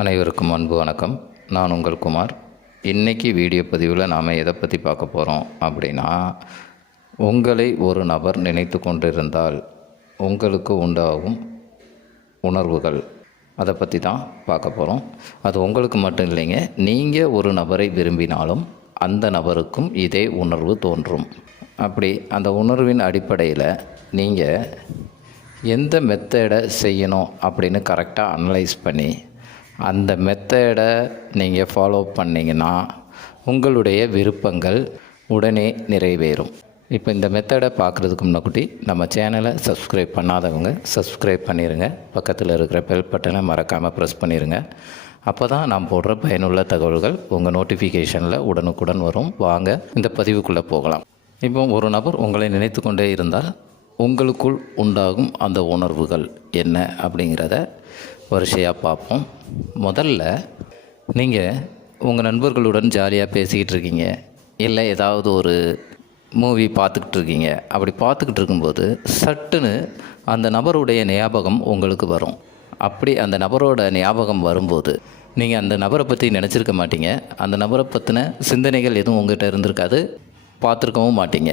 அனைவருக்கும் அன்பு வணக்கம். நான் உங்கள் குமார். இன்றைக்கி வீடியோ பதிவில் நாம் எதை பற்றி பார்க்க போகிறோம் அப்படின்னா, உங்களை ஒரு நபர் நினைத்து கொண்டிருந்தால் உங்களுக்கு உண்டாகும் உணர்வுகள், அதை பற்றி தான் பார்க்க போகிறோம். அது உங்களுக்கு மட்டும் இல்லைங்க, நீங்கள் ஒரு நபரை விரும்பினாலும் அந்த நபருக்கும் இதே உணர்வு தோன்றும். அப்படி அந்த உணர்வின் அடிப்படையில் நீங்கள் எந்த மெத்தடை செய்யணும் அப்படின்னு கரெக்டாக அனலைஸ் பண்ணி அந்த மெத்தடை நீங்கள் ஃபாலோ பண்ணிங்கன்னா உங்களுடைய விருப்பங்கள் உடனே நிறைவேறும். இப்போ இந்த மெத்தடை பார்க்குறதுக்கு முன்னாடி நம்ம சேனலை சப்ஸ்கிரைப் பண்ணாதவங்க சப்ஸ்கிரைப் பண்ணிடுங்க. பக்கத்தில் இருக்கிற பெல் பட்டனை மறக்காமல் ப்ரெஸ் பண்ணிடுங்க. அப்போ தான் நான் போடுற பயனுள்ள தகவல்கள் உங்கள் நோட்டிஃபிகேஷனில் உடனுக்குடன் வரும். வாங்க இந்த பதிவுக்குள்ளே போகலாம். இப்போ ஒரு நபர் உங்களை நினைத்து கொண்டே இருந்தால் உங்களுக்குள் உண்டாகும் அந்த உணர்வுகள் என்ன அப்படிங்கிறத வரிசையாக பார்ப்போம். முதல்ல நீங்கள் உங்கள் நண்பர்களுடன் ஜாலியாக பேசிக்கிட்டு இருக்கீங்க, இல்லை ஏதாவது ஒரு மூவி பார்த்துக்கிட்டு இருக்கீங்க. அப்படி பார்த்துக்கிட்டு இருக்கும்போது சட்டுன்னு அந்த நபருடைய ஞாபகம் உங்களுக்கு வரும். அப்படி அந்த நபரோட ஞாபகம் வரும்போது நீங்கள் அந்த நபரை பற்றி நினச்சிருக்க மாட்டீங்க. அந்த நபரை பற்றின சிந்தனைகள் எதுவும் உங்கள்கிட்ட இருந்திருக்காது, பார்த்துருக்கவும் மாட்டீங்க.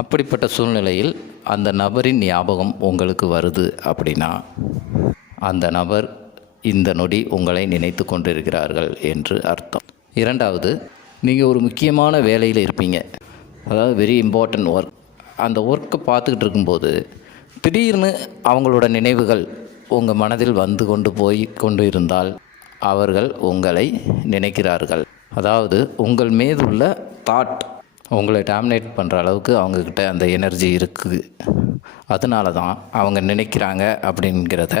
அப்படிப்பட்ட சூழ்நிலையில் அந்த நபரின் ஞாபகம் உங்களுக்கு வருது அப்படின்னா அந்த நபர் இந்த நொடி உங்களை நினைத்து கொண்டிருக்கிறார்கள் என்று அர்த்தம். இரண்டாவது, நீங்கள் ஒரு முக்கியமான வேலையில் இருப்பீங்க, அதாவது வெரி இம்பார்ட்டன்ட் ஒர்க். அந்த ஒர்க்கை பார்த்துக்கிட்டு இருக்கும்போது திடீர்னு அவங்களோட நினைவுகள் உங்கள் மனதில் வந்து கொண்டு இருந்தால் அவர்கள் உங்களை நினைக்கிறார்கள். அதாவது உங்கள் மீது உள்ள தாட் உங்களை டாமினேட் பண்ணுற அளவுக்கு அவங்கக்கிட்ட அந்த எனர்ஜி இருக்குது. அதனால தான் அவங்க நினைக்கிறாங்க அப்படிங்கிறத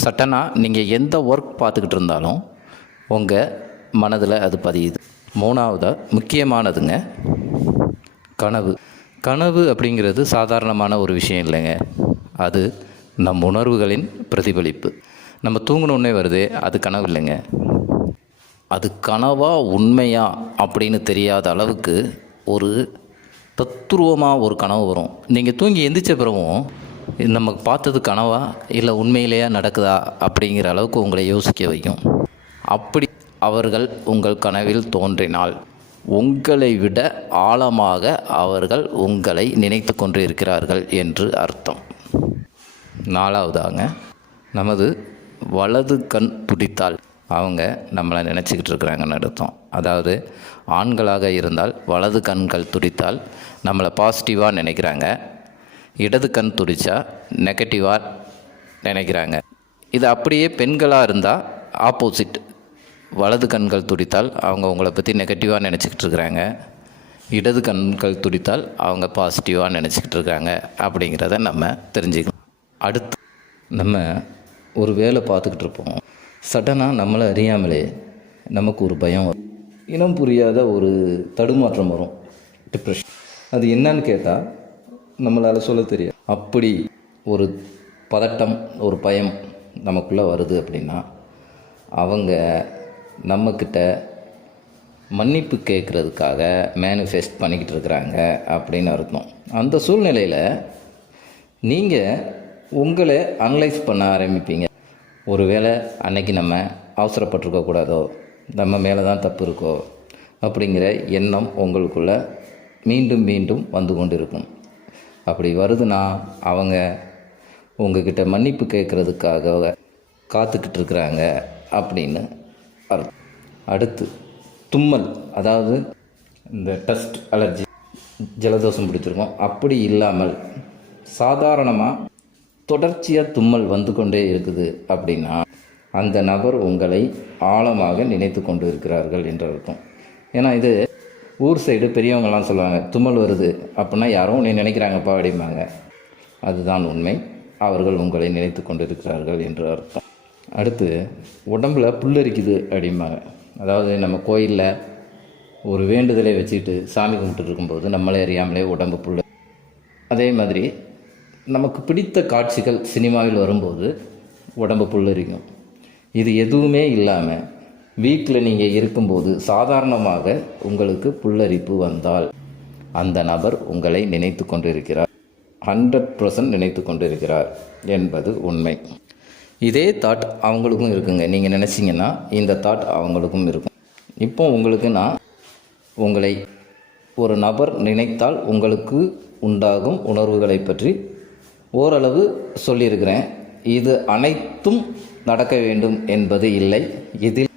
சட்டனாக நீங்கள் எந்த ஒர்க் பார்த்துக்கிட்டு இருந்தாலும் உங்கள் மனதில் அது பதியுது. மூணாவதாக முக்கியமானதுங்க, கனவு. கனவு அப்படிங்கிறது சாதாரணமான ஒரு விஷயம் இல்லைங்க. அது நம் உணர்வுகளின் பிரதிபலிப்பு. நம்ம தூங்கினோடனே வருது, அது கனவு இல்லைங்க. அது கனவா உண்மையா அப்படின்னு தெரியாத அளவுக்கு ஒரு தத்துருவமாக ஒரு கனவு வரும். நீங்கள் தூங்கி எந்திரிச்ச பிறகும் நமக்கு பார்த்தது கனவா இல்லை உண்மையிலேயே நடக்குதா அப்படிங்கிற அளவுக்கு உங்களை யோசிக்க வைக்கும். அப்படி அவர்கள் உங்கள் கனவில் தோன்றினால் உங்களை விட ஆழமாக அவர்கள் உங்களை நினைத்து கொண்டு இருக்கிறார்கள் என்று அர்த்தம். நாலாவதாங்க, நமது வலது கண் துடித்தால் அவங்க நம்மளை நினச்சிக்கிட்டு இருக்கிறாங்கன்னு அர்த்தம். அதாவது ஆண்களாக இருந்தால் வலது கண்கள் துடித்தால் நம்மளை பாசிட்டிவாக நினைக்கிறாங்க, இடது கண் துடித்தா நெகட்டிவாக நினைக்கிறாங்க. இது அப்படியே பெண்களாக இருந்தால் ஆப்போசிட், வலது கண்கள் துடித்தால் அவங்க உங்களை பற்றி நெகட்டிவாக நினச்சிக்கிட்டு இருக்கிறாங்க, இடது கண்கள் துடித்தால் அவங்க பாசிட்டிவாக நினச்சிக்கிட்டு இருக்காங்க அப்படிங்கிறத நம்ம தெரிஞ்சுக்கலாம். அடுத்து, நம்ம ஒரு வேலை பார்த்துக்கிட்டு இருப்போம், சடனாக நம்மளை அறியாமலே நமக்கு ஒரு பயம் வரும், இனம் புரியாத ஒரு தடுமாற்றம் வரும், டிப்ரெஷன். அது என்னன்னு கேட்டால் நம்மளால் சொல்ல தெரியாது. அப்படி ஒரு பதட்டம், ஒரு பயம் நமக்குள்ளே வருது அப்படின்னா அவங்க நம்மக்கிட்ட மன்னிப்பு கேட்குறதுக்காக மேனிஃபெஸ்ட் பண்ணிக்கிட்டு இருக்கிறாங்க அப்படின்னு அர்த்தம். அந்த சூழ்நிலையில் நீங்கள் உங்களை அனலைஸ் பண்ண ஆரம்பிப்பீங்க. ஒருவேளை அன்னைக்கு நம்ம அவசரப்பட்டிருக்கக்கூடாதோ, நம்ம மேலே தான் தப்பு இருக்கோ அப்படிங்கிற எண்ணம் உங்களுக்குள்ளே மீண்டும் மீண்டும் வந்து கொண்டு இருக்கும். அப்படி வருதுன்னா அவங்க உங்ககிட்ட மன்னிப்பு கேட்குறதுக்காக காத்துக்கிட்டு இருக்கிறாங்க அப்படின்னு அர்த்தம். அடுத்து, தும்மல். அதாவது இந்த டஸ்ட் அலர்ஜி, ஜலதோஷம் பிடிச்சிருக்கோம், அப்படி இல்லாமல் சாதாரணமாக தொடர்ச்சியாக தும்மல் வந்து கொண்டே இருக்குது அப்படின்னா அந்த நபர் உங்களை ஆழமாக நினைத்து கொண்டு இருக்கிறார்கள் என்று அர்த்தம். ஏன்னா இது ஊர் சைடு பெரியவங்கள்லாம் சொல்லுவாங்க, தும்மல் வருது அப்படின்னா யாரும் உன்னை நினைக்கிறாங்கப்பா அப்படிம்பாங்க. அதுதான் உண்மை, அவர்கள் உங்களை நினைத்து கொண்டு இருக்கிறார்கள் என்று அர்த்தம். அடுத்து, உடம்பில் புல்லரிக்குது அப்படிம்பாங்க. அதாவது நம்ம கோயிலில் ஒரு வேண்டுதலை வச்சுக்கிட்டு சாமி கும்பிட்டு இருக்கும்போது நம்மளே அறியாமலே உடம்பு புல்லு. அதே மாதிரி நமக்கு பிடித்த காட்சிகள் சினிமாவில் வரும்போது உடம்பு புல்லரிக்கும். இது எதுவுமே இல்லாமல் வீட்டில் நீங்கள் இருக்கும்போது சாதாரணமாக உங்களுக்கு புல்லரிப்பு வந்தால் அந்த நபர் உங்களை நினைத்து கொண்டிருக்கிறார், 100% நினைத்து கொண்டிருக்கிறார் என்பது உண்மை. இதே தாட் அவங்களுக்கும் இருக்குங்க. நீங்கள் நினச்சிங்கன்னா இந்த தாட் அவங்களுக்கும் இருக்கும். இப்போ உங்களுக்கு நான் உங்களை ஒரு நபர் நினைத்தால் உங்களுக்கு உண்டாகும் உணர்வுகளை பற்றி ஓரளவு சொல்லியிருக்கிறேன். இது அனைத்தும் நடக்க வேண்டும் என்பது இல்லை. இதில்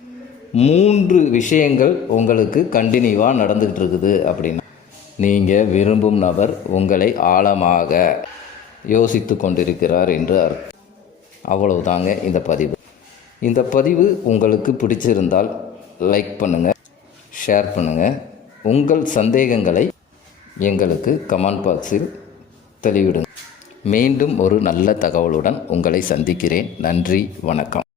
3 விஷயங்கள் உங்களுக்கு கண்டினியூவாக நடந்துக்கிட்டு இருக்குது அப்படின்னா நீங்கள் விரும்பும் நபர் உங்களை ஆழமாக யோசித்து கொண்டிருக்கிறார் என்று அர்த்தம். அவ்வளவுதாங்க இந்த பதிவு. இந்த பதிவு உங்களுக்கு பிடிச்சிருந்தால் லைக் பண்ணுங்கள், ஷேர் பண்ணுங்கள். உங்கள் சந்தேகங்களை எங்களுக்கு கமெண்ட் பாக்ஸில் தெளிவிடுங்கள். மீண்டும் ஒரு நல்ல தகவலுடன் உங்களை சந்திக்கிறேன். நன்றி, வணக்கம்.